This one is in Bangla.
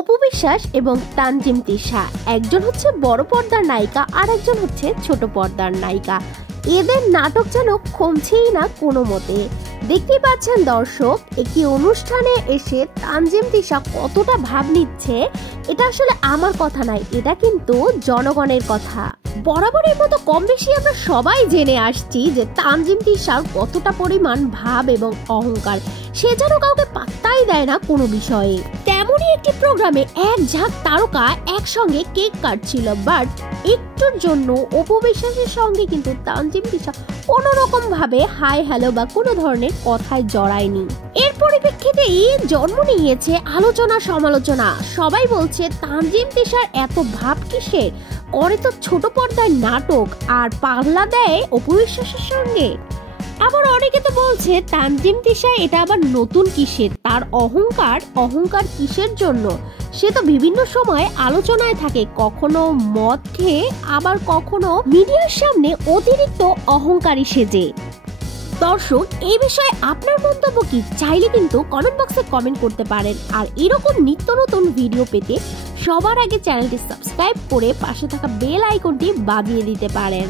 অপু বিশ্বাস এবং তানজিম তিশা, একজন হচ্ছে বড় পর্দার নায়িকা আর একজন হচ্ছে ছোট পর্দার নায়িকা। এদের নাটক যেন কমছেই না কোনো মতে। দেখতেই পাচ্ছেন দর্শক, একটি অনুষ্ঠানে এসে তানজিম তিশা কতটা ভাব নিচ্ছে। এটা আসলে আমার কথা নয়, এটা কিন্তু জনগণের কথা। বরাবরের মতো কম বেশি আমরা সবাই জেনে আসছি যে তানজিম তিশার কতটা পরিমাণ ভাব এবং অহংকার। সে যেন কাউকে পাত্তাই দেয় না কোনো বিষয়ে। তেমনই একটি প্রোগ্রামে এক ঝাঁক তারকা একসঙ্গে কেক কাটছিল, বাট একটুর জন্য অপু বিশ্বাসের সঙ্গে কিন্তু তানজিম তিশা কোনো রকম ভাবে হাই হ্যালো বা কোনো ধরনের কথায় জড়ায়নি। এর পরিপ্রেক্ষিতেই জন্ম নিয়েছে আলোচনা সমালোচনা। সবাই বলছে তানজিম তিশার এত ভাব কিসের, করে তো ছোট পর্দার নাটক আর পাগলা দেয় অপু বিশ্বাসের সঙ্গে। আবার অনেকে তো বলছে তানজিম তিশা এটা আবার নতুন কিসের, তার অহংকার কিসের জন্য। সে তো বিভিন্ন সময় আলোচনায় থাকে, কখনো মদ খেয়ে আবার কখনো মিডিয়ার সামনে অতিরিক্ত অহংকারী সেজে। দর্শক, এই বিষয়ে আপনার মন্তব্য কি? চাইলে কিন্তু কমেন্ট বক্সে কমেন্ট করতে পারেন। আর এরকম নিত্য নতুন ভিডিও পেতে সবার আগে চ্যানেলটি সাবস্ক্রাইব করে পাশে থাকা বেল আইকনটি বাজিয়ে দিতে পারেন।